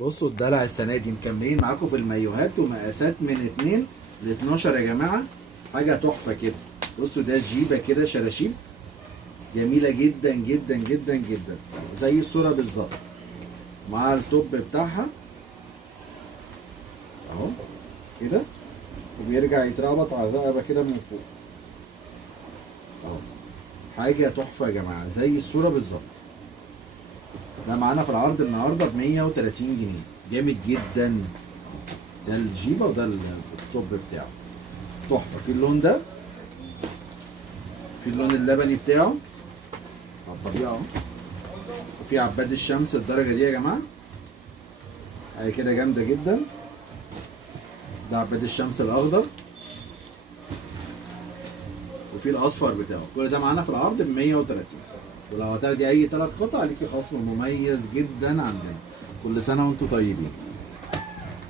بصوا الدلع السنه دي مكملين معاكم في المايوهات ومقاسات من 2 ل 12 يا جماعه. حاجه تحفه كده. بصوا ده جيبه كده شراشيب جميله جدا جدا جدا جدا زي الصوره بالظبط، مع التوب بتاعها اهو كده، وبيرجع يتربط على الرقبه كده من فوق اهو. حاجه تحفه يا جماعه زي الصوره بالظبط. ده معانا في العرض النهارده ب 130 جنيه، جامد جدا. ده الجيبه وده التوب بتاعه تحفه. في اللون ده، في اللون اللبني بتاعه على الطبيعه اهو، وفي عباد الشمس الدرجه دي يا جماعه، حاجه كده جامده جدا. ده عباد الشمس الاخضر، وفي الاصفر بتاعه. كل ده معانا في العرض ب 130. ولو هتاخدي اي 3 قطع ليكي خصم مميز جدا عندنا. كل سنه وانتم طيبين.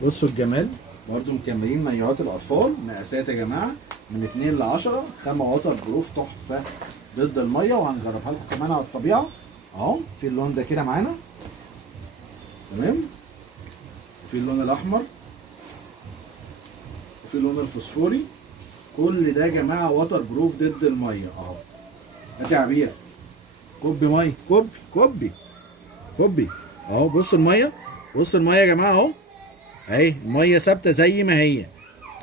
بصوا الجمال، برضو مكملين مايوهات الاطفال مقاسات يا جماعه من 2 ل 10. خامه ووتر بروف تحفه ضد الميه، وهنجربها لكم كمان على الطبيعه اهو. في اللون ده كده معانا تمام، وفي اللون الاحمر، وفي اللون الفوسفوري. كل ده يا جماعه ووتر بروف ضد الميه اهو. هات يا عبير كوبي ميه، كوبي اهو. بص الميه، بص الميه يا جماعه اهو، اهي الميه ثابته زي ما هي،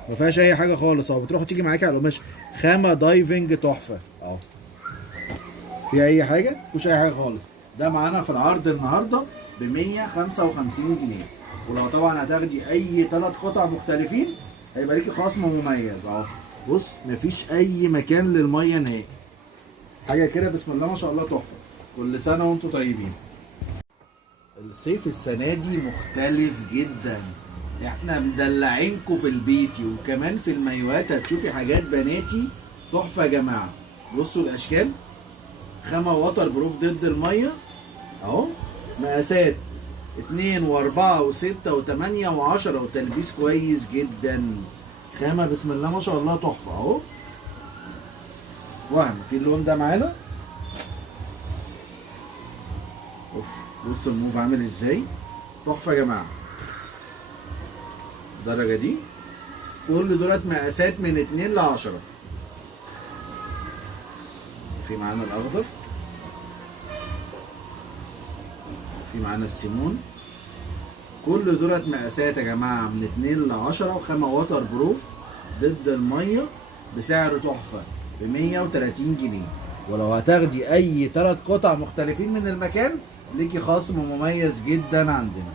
ما فيهاش اي حاجه خالص اهو. بتروح تيجي معاكي على القماش. خامه دايفنج تحفه اهو. في اي حاجه؟ مفيش اي حاجه خالص. ده معانا في العرض النهارده ب 155 جنيه. ولو طبعا هتاخدي اي 3 قطع مختلفين هيبقى ليكي خصم مميز اهو. بص مفيش اي مكان للميه نهائي. حاجه كده بسم الله ما شاء الله تحفه. كل سنه وانتم طيبين. الصيف السنه دي مختلف جدا، احنا مدلعينكم في البيتي وكمان في المايوهات. هتشوفي حاجات بناتي تحفه يا جماعه. بصوا الاشكال، خامه ووتر بروف ضد الميه اهو. مقاسات 2 و4 و6 و8 و10، وتلبيس كويس جدا. خامه بسم الله ما شاء الله تحفه اهو. وهم في اللون ده معانا. اوف، بص الموف عامل ازاي، تحفه يا جماعه. الدرجه دي كل دولت مقاسات من 2 ل 10. في معانا الاخضر، في معانا السيمون. كل دولت مقاسات يا جماعه من 2 ل 10، وخامه ووتر بروف ضد الميه بسعر تحفه ب 130 جنيه. ولو هتاخدي اي 3 قطع مختلفين من المكان ليكي خصم مميز جدا عندنا.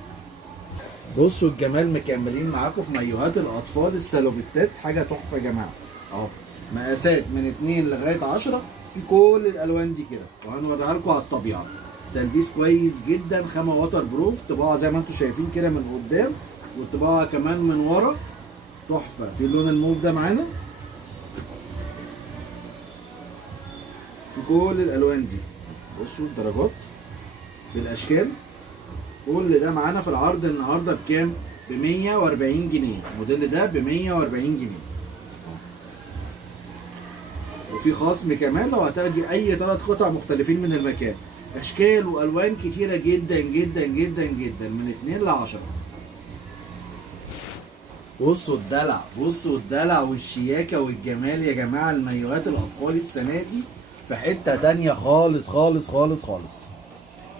بصوا الجمال، مكملين معاكم في مايوهات الاطفال السالوبيتات. حاجه تحفه يا جماعه اهو. مقاسات من 2 لغايه 10 في كل الالوان دي كده، وهنوريها لكم على الطبيعه. تلبيس كويس جدا، خامه ووتر بروف. طباعه زي ما انتم شايفين كده من قدام، والطباعه كمان من ورا تحفه. في اللون الموف ده معانا في كل الالوان دي. بصوا الدرجات بالاشكال. كل ده معانا في العرض النهارده بكام؟ ب 140 جنيه. الموديل ده ب 140 جنيه. وفي خصم كمان لو هتاخدي اي 3 قطع مختلفين من المكان. اشكال والوان كتيره جدا جدا جدا جدا من 2 ل 10. بصوا الدلع، بصوا الدلع والشياكه والجمال يا جماعه. المايوهات الاطفال السنه دي في حته تانيه خالص خالص خالص خالص.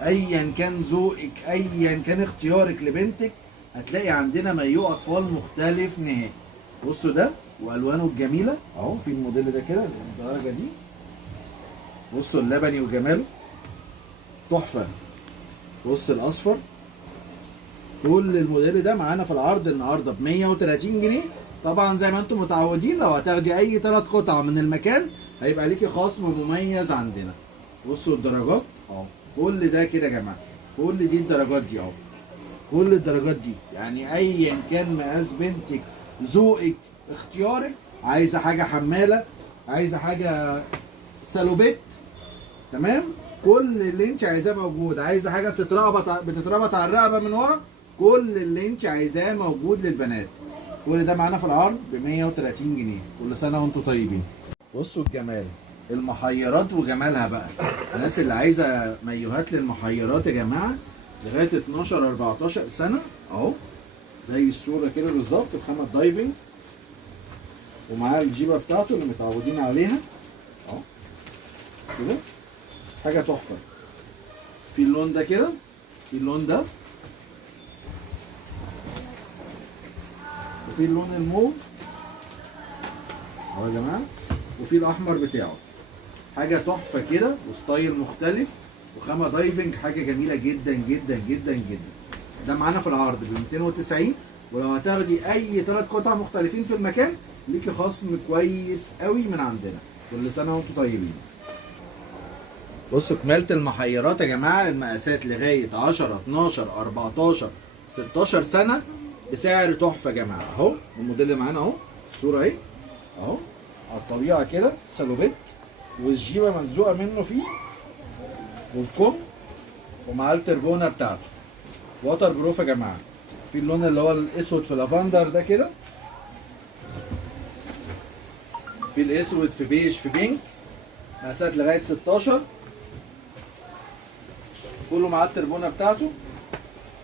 ايا كان ذوقك، ايا كان اختيارك لبنتك، هتلاقي عندنا مايو اطفال مختلف نهائي. بصوا ده والوانه الجميله اهو. في الموديل ده كده الدرجه دي. بصوا اللبني وجماله تحفه. بص الاصفر. كل الموديل ده معانا في العرض النهارده ب 130 جنيه. طبعا زي ما انتم متعودين لو هتاخدي اي 3 قطع من المكان هيبقى ليكي خصم مميز عندنا. بصوا الدرجات اهو. كل ده كده يا جماعه، كل دي الدرجات دي اهو. كل الدرجات دي يعني ايا كان مقاس بنتك، ذوقك، اختيارك. عايزه حاجه حماله، عايزه حاجه سالوبيت، تمام، كل اللي انت عايزاه موجود. عايزه حاجه بتتربط على الرقبه من ورا، كل اللي انت عايزاه موجود للبنات. كل ده معانا في العرض ب 130 جنيه. كل سنه وانتم طيبين. بصوا الجمال، المحيرات وجمالها بقى. الناس اللي عايزه مايوهات للمحيرات يا جماعه لغايه 12 14 سنه اهو، زي الصوره كده بالظبط، بخامه دايفنج، ومعاه الجيبه بتاعته اللي متعودين عليها اهو كده، حاجه تحفه. في اللون ده كده، في اللون ده، وفي اللون الموف اهو يا جماعه، وفي الاحمر بتاعه، حاجه تحفه كده وستايل مختلف وخامه دايفنج، حاجه جميله جدا جدا جدا جدا. ده معانا في العرض ب 290، ولو هتاخدي اي 3 قطع مختلفين في المكان ليكي خصم كويس قوي من عندنا. كل سنه وانتم طيبين. بصوا كمالة المحيرات يا جماعه، المقاسات لغايه 10 12 14 16 سنه بسعر تحفه يا جماعه. اهو الموديل اللي معانا اهو، الصوره اهي اهو على الطبيعه كده، سالوبيت والجيبه ملزوقه منه فيه، والكم، ومعاه التربونه بتاعته، ووتر بروف يا جماعه. في اللون اللي هو الاسود في لافندر ده كده، في الاسود في بيج في بينك، مقاسات لغايه 16، كله معاه التربونه بتاعته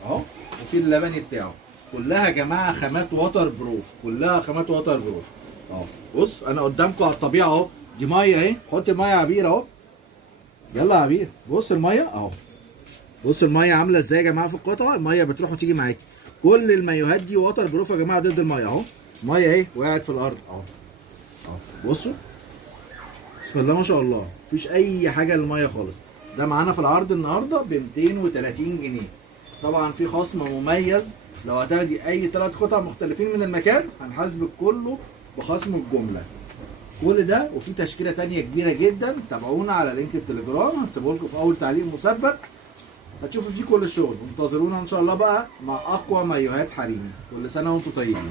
اهو، وفي اللبني بتاعه. كلها يا جماعه خامات ووتر بروف، كلها خامات ووتر بروف اهو. بص انا قدامكم على الطبيعه اهو، دي ميه اهي، حط الميه يا عبير اهو، يلا يا عبير، بص الميه اهو، بص الميه عامله ازاي يا جماعه في القطعه، الميه بتروح وتيجي معاكي. كل المايوهات دي ووتر بروف يا جماعه ضد الميه اهو، الميه اهي وقعت في الارض اهو اهو، بصوا بسم الله ما شاء الله، مفيش اي حاجه للميه خالص. ده معانا في العرض النهارده ب 230 جنيه. طبعا في خصم مميز، لو هتاخدي اي 3 قطع مختلفين من المكان هنحاسبك كله بخصم الجمله. كل ده وفي تشكيله تانية كبيره جدا، تابعونا على لينك التليجرام، هنسيبه لكم في اول تعليق مثبت، هتشوفوا فيه كل الشغل. انتظرونا ان شاء الله بقى مع اقوى مايوهات حريمي. كل سنه وانتم طيبين.